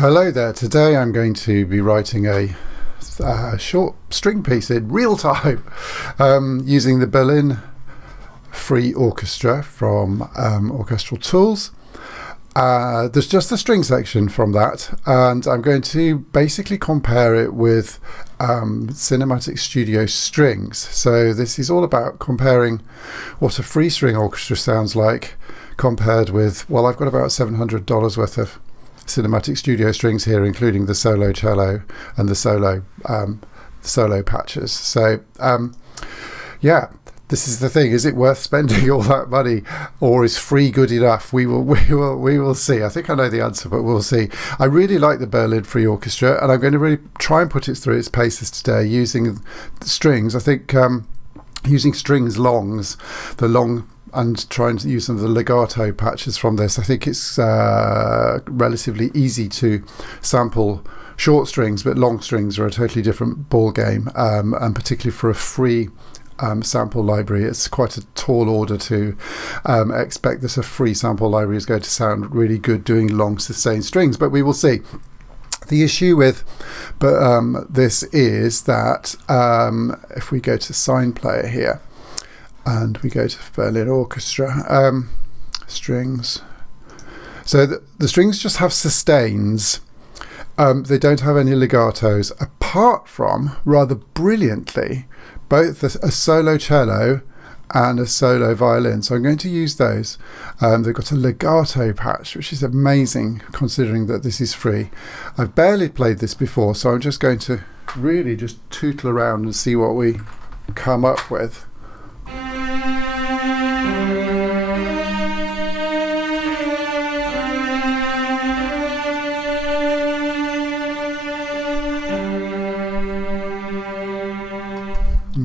Hello there. Today I'm going to be writing a short string piece in real time using the Berlin Free Orchestra from Orchestral Tools. There's just the string section from that, and I'm going to basically compare it with Cinematic Studio Strings. So this is all about comparing what a free string orchestra sounds like compared with, well, I've got about $700 worth of Cinematic Studio Strings here, including the solo cello and the solo patches. So yeah, this is the thing. Is it worth spending all that money, or is free good enough? We will see. I think I know the answer, but we'll see. I really like the Berlin Free Orchestra, and I'm going to really try and put it through its paces today using the strings. I think using strings longs, the long, and trying to use some of the legato patches from this. I think it's relatively easy to sample short strings, but long strings are a totally different ball game, and particularly for a free sample library, it's quite a tall order to expect that a free sample library is going to sound really good doing long sustained strings, but we will see. The issue with this is that if we go to Sign Player here, and we go to Berlin Orchestra strings, so the strings just have sustains. They don't have any legatos, apart from, rather brilliantly, both a solo cello and a solo violin. So I'm going to use those. They've got a legato patch, which is amazing considering that this is free. I've barely played this before, so I'm just going to really just tootle around and see what we come up with.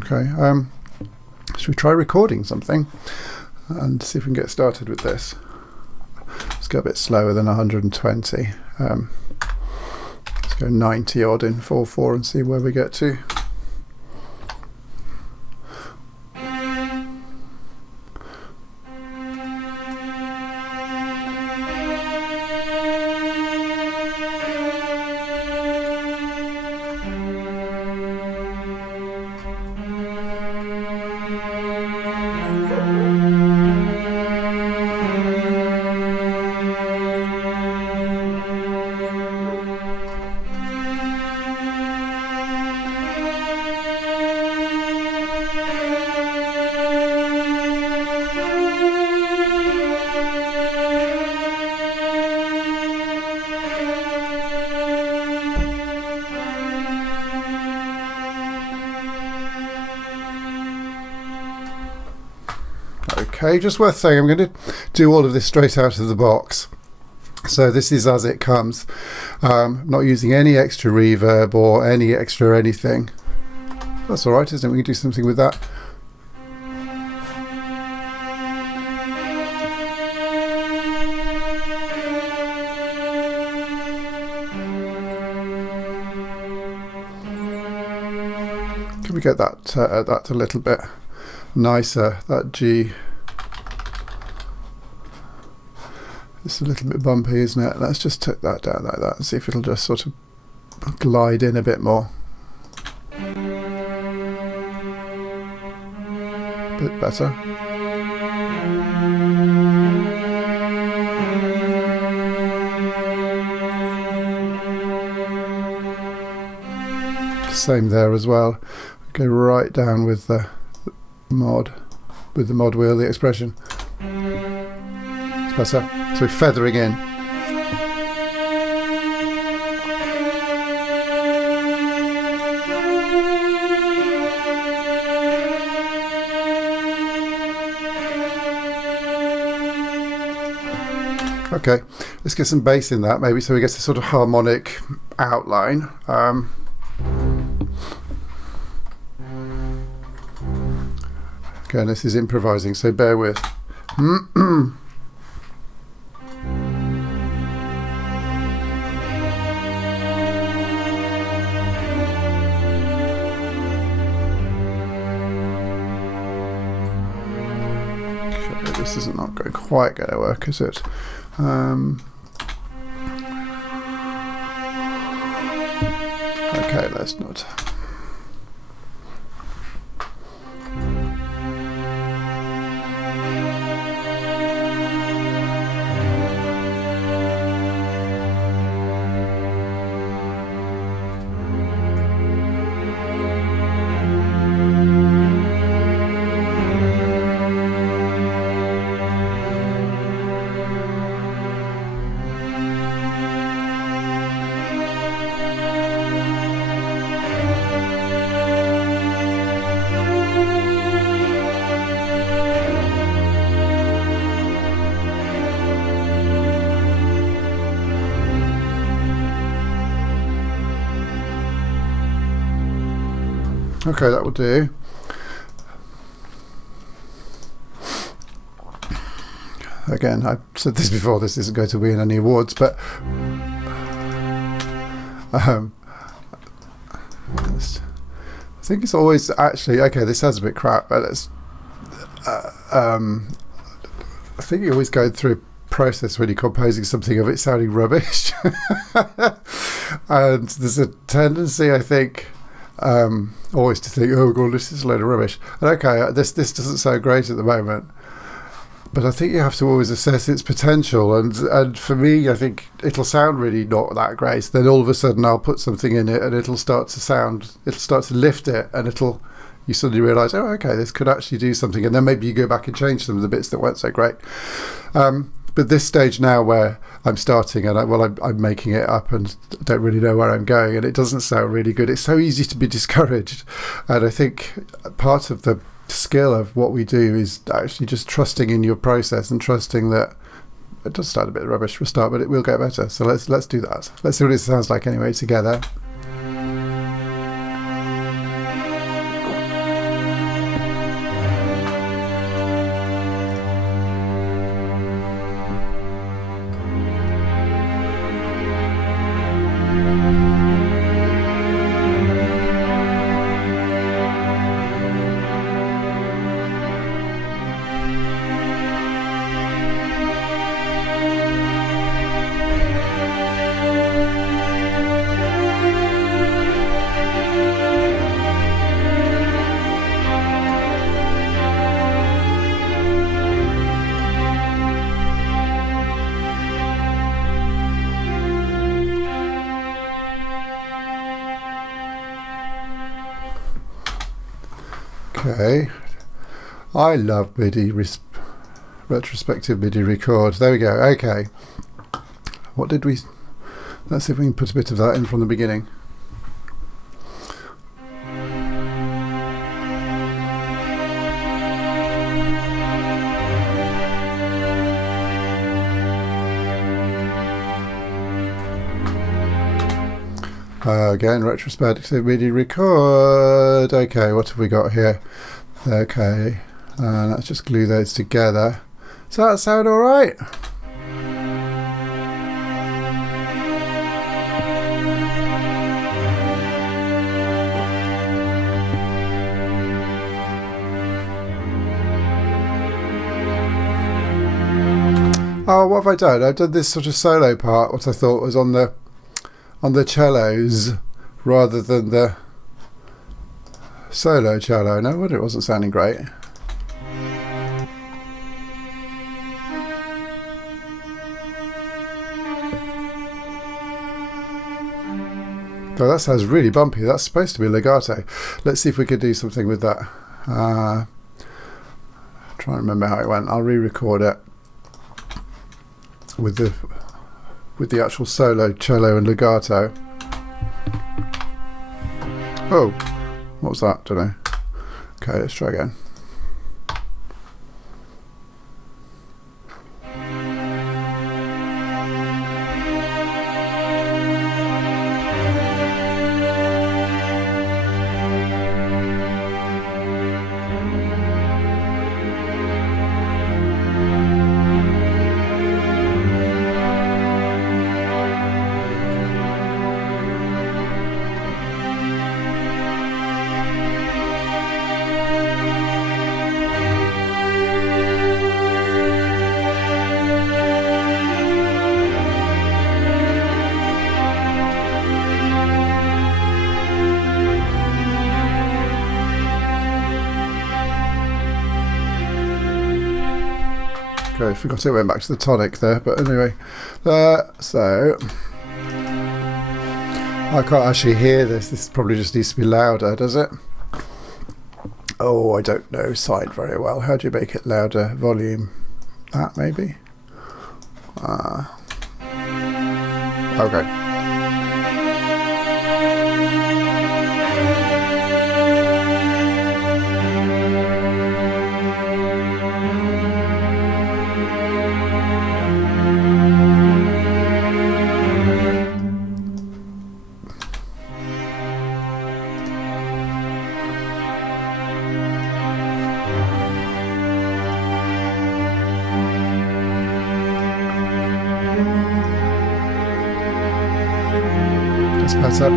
Okay, should we try recording something and see if we can get started with this? Let's go a bit slower than 120. Let's go 90 odd in 4/4 and see where we get to. Okay, just worth saying, I'm going to do all of this straight out of the box. So this is as it comes. Not using any extra reverb or any extra anything. That's alright, isn't it? We can do something with that. Can we get that a little bit nicer, that G? It's a little bit bumpy, isn't it? Let's just take that down like that and see if it'll just sort of glide in a bit more. Bit better. Same there as well. Go right down with the mod wheel, the expression. It's better. So feathering in. Okay, let's get some bass in that maybe, so we get a sort of harmonic outline. Again, this is improvising, so bear with. This is not quite going to work, is it? Okay, let's not. Okay, that will do. Again, I've said this before, this isn't going to win any awards, but I think it's always actually, okay, this sounds a bit crap, but it's, I think you always go through a process when you're composing something of it sounding rubbish. And there's a tendency, I think, always to think, oh god, this is a load of rubbish. And okay, this doesn't sound great at the moment, but I think you have to always assess its potential. And for me, I think it'll sound really not that great. Then all of a sudden, I'll put something in it, and it'll start to lift it, and you suddenly realise, oh, okay, this could actually do something. And then maybe you go back and change some of the bits that weren't so great. But this stage now where I'm starting and I'm making it up and don't really know where I'm going and it doesn't sound really good, it's so easy to be discouraged. And I think part of the skill of what we do is actually just trusting in your process and trusting that it does start a bit rubbish for a start, but it will get better. So let's do that. Let's see what it sounds like anyway together. Okay, I love MIDI retrospective MIDI record. There we go. Okay, what did we? Let's see if we can put a bit of that in from the beginning. Again, retrospective MIDI record. Okay, what have we got here? Okay, let's just glue those together. Does that sound alright? Oh, what have I done? I've done this sort of solo part, what I thought was on the cellos rather than the solo cello. No wonder it wasn't sounding great. Oh, that sounds really bumpy. That's supposed to be legato. Let's see if we could do something with that. Try and remember how it went. I'll re-record it with the actual solo cello and legato. Oh, what was that? Don't know. Okay, let's try again. I forgot it went back to the tonic there, but anyway. So I can't actually hear this. This probably just needs to be louder, does it? Oh, I don't know sight very well. How do you make it louder? Volume. That maybe? Okay. That's better.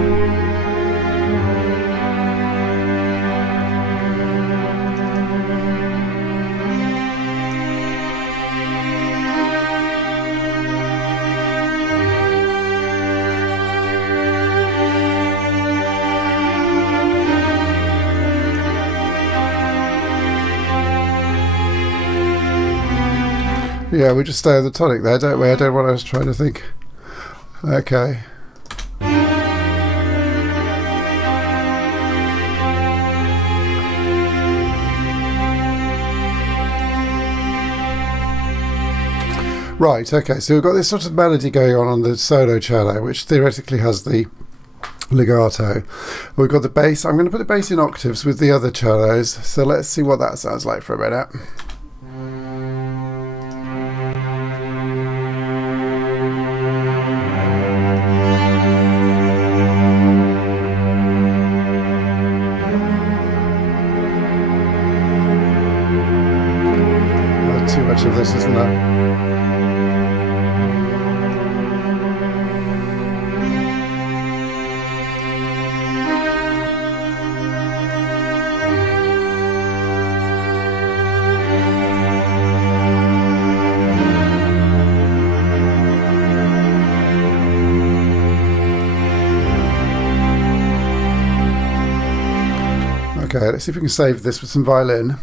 Yeah, we just stay on the tonic there, don't we? I don't know what I was trying to think. Okay. Right, okay, so we've got this sort of melody going on the solo cello, which theoretically has the legato. We've got the bass. I'm going to put the bass in octaves with the other cellos, so let's see what that sounds like for a minute. Not too much of this, isn't there? Okay, let's see if we can save this with some violin.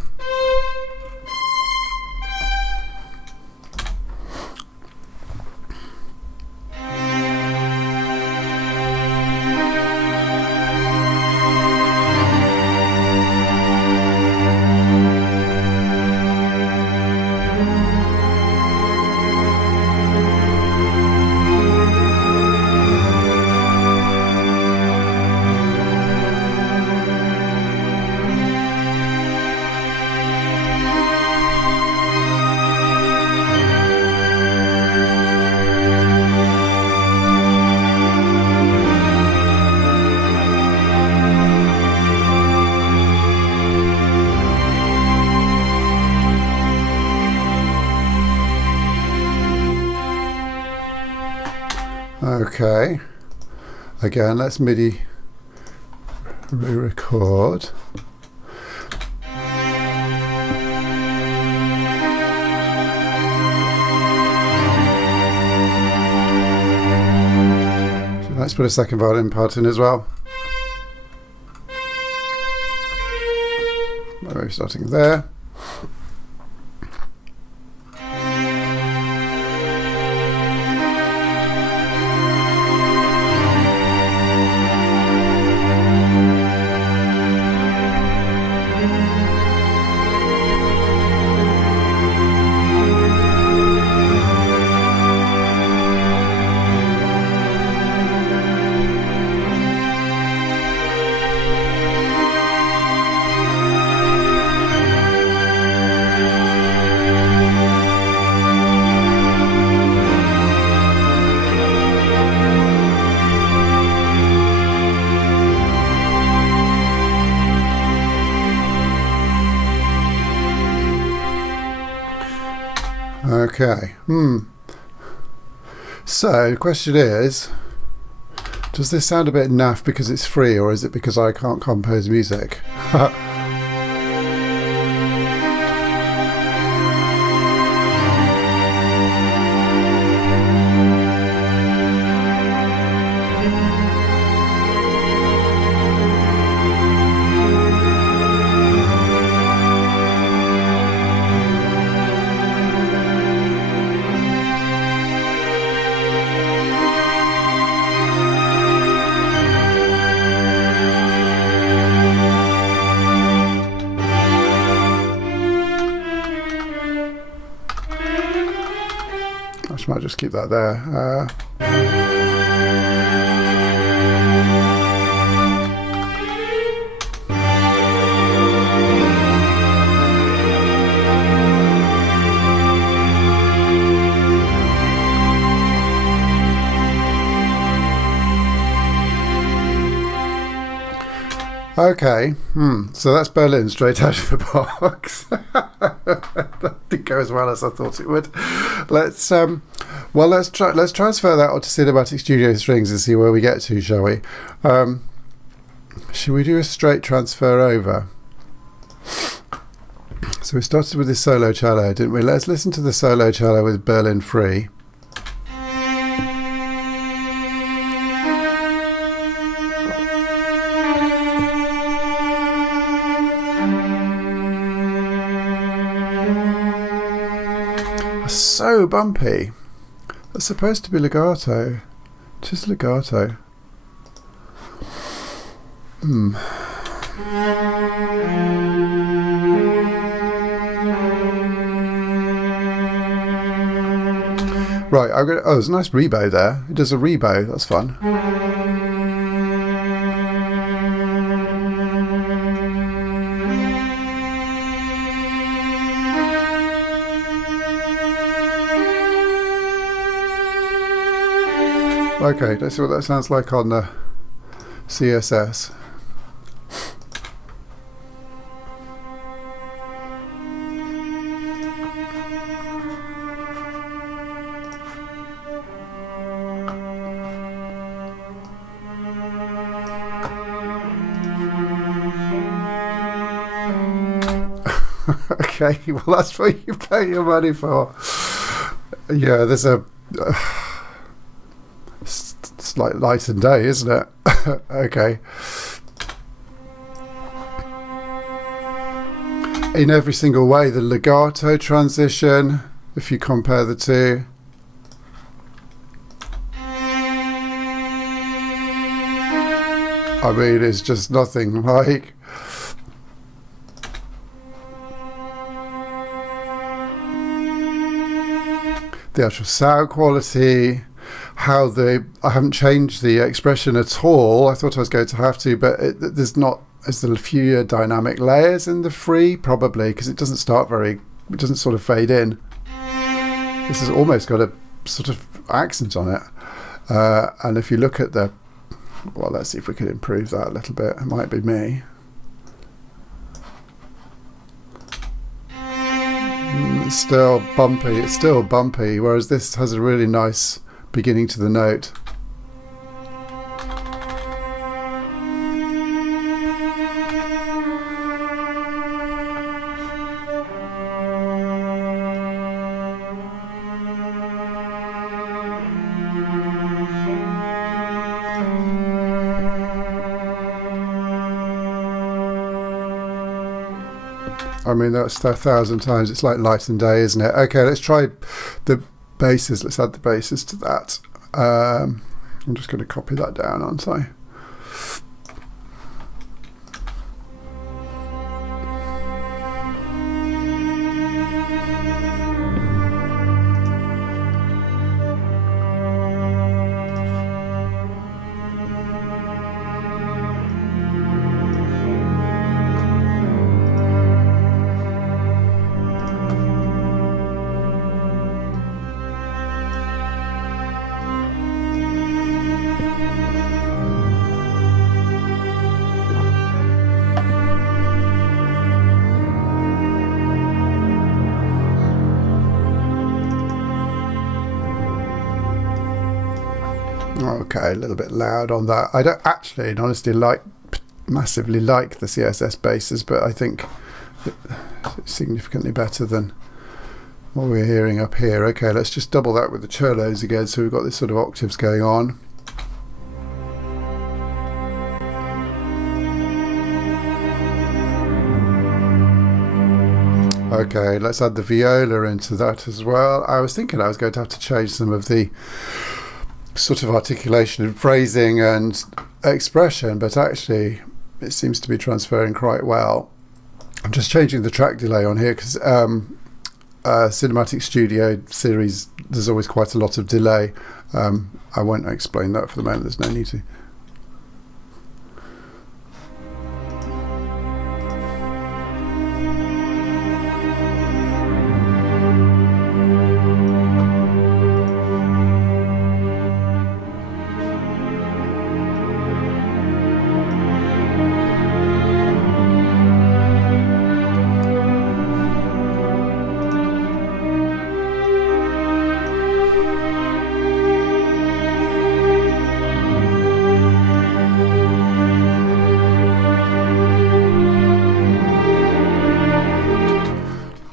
Okay, again, let's MIDI re-record. So let's put a second violin part in as well. Maybe starting there. Okay. So the question is, does this sound a bit naff because it's free, or is it because I can't compose music? just keep that there. Okay, so that's Berlin straight out of the box. That didn't go as well as I thought it would. Let's transfer that onto Cinematic Studio Strings and see where we get to, shall we? Should we do a straight transfer over? So we started with this solo cello, didn't we? Let's listen to the solo cello with Berlin Free. So bumpy. That's supposed to be legato. Just legato. Right, I'm gonna. Oh, there's a nice rebow there. It does a rebow. That's fun. Okay, let's see what that sounds like on the CSS. Okay, well that's what you pay your money for. Yeah, there's a... it's like light and day, isn't it? Okay. In every single way, the legato transition, if you compare the two. I mean, it's just nothing like... the actual sound quality, how I haven't changed the expression at all. I thought I was going to have to, but there's a few dynamic layers in the Free, probably, because it doesn't it doesn't sort of fade in. This has almost got a sort of accent on it. And if you look at well, let's see if we can improve that a little bit. It might be me. It's still bumpy, whereas this has a really nice beginning to the note. I mean, that's 1,000 times. It's like light and day, isn't it? Okay, let's try the basses. Let's add the basses to that. I'm just going to copy that down, aren't I? Okay, a little bit loud on that. I don't actually, and honestly, massively like the CSS basses, but I think it's significantly better than what we're hearing up here. Okay, let's just double that with the cellos again, so we've got this sort of octaves going on. Okay, let's add the viola into that as well. I was thinking I was going to have to change some of the sort of articulation and phrasing and expression, but actually it seems to be transferring quite well. I'm just changing the track delay on here because cinematic studio series, there's always quite a lot of delay. I won't explain that for the moment, there's no need to.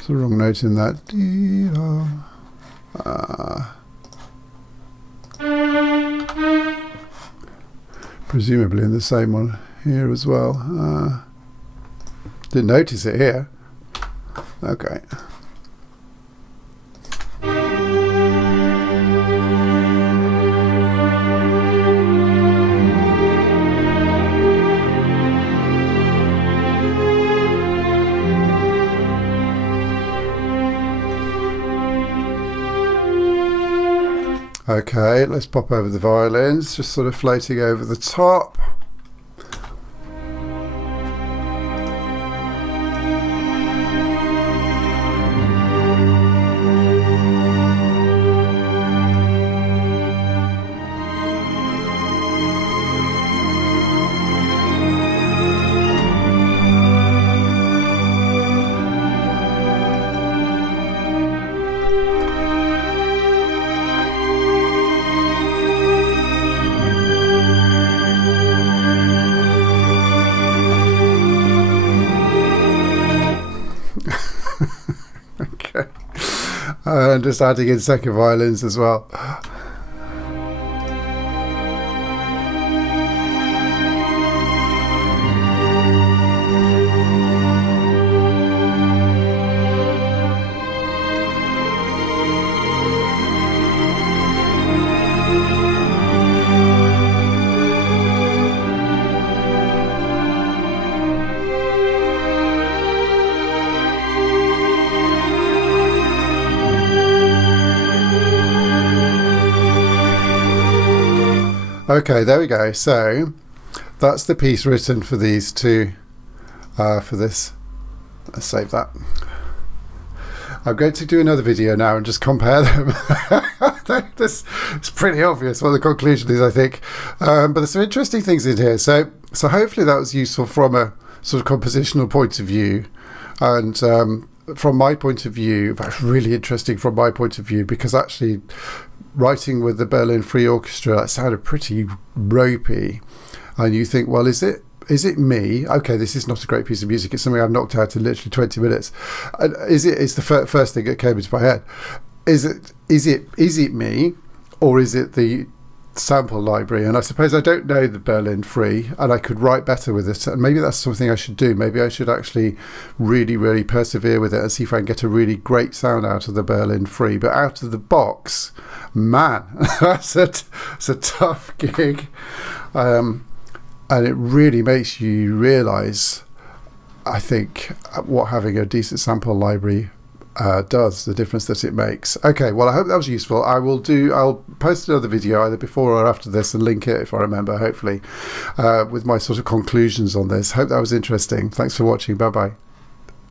There's a wrong note in that. Presumably in the same one here as well. Didn't notice it here. Okay. Okay, let's pop over the violins, just sort of floating over the top. Okay, and just adding in second violins as well. Okay, there we go. So that's the piece written for these two, for this. Let's save that. I'm going to do another video now and just compare them. It's pretty obvious what the conclusion is, I think. But there's some interesting things in here. So hopefully that was useful from a sort of compositional point of view. And from my point of view, that's really interesting from my point of view, because actually writing with the Berlin Free Orchestra, that sounded pretty ropey, and you think, well, is it me? Okay, this is not a great piece of music, it's something I've knocked out in literally 20 minutes. And it's the first thing that came into my head. Is it me, or is it the sample library? And I suppose I don't know the Berlin Free, and I could write better with it, and maybe that's something I should do. Maybe I should actually really persevere with it and see if I can get a really great sound out of the Berlin Free. But out of the box, man, it's a tough gig, and it really makes you realise, I think, what having a decent sample library does, the difference that it makes. Okay, well, I hope that was useful. I'll post another video either before or after this and link it, if I remember, hopefully, with my sort of conclusions on this. Hope that was interesting. Thanks for watching. Bye bye.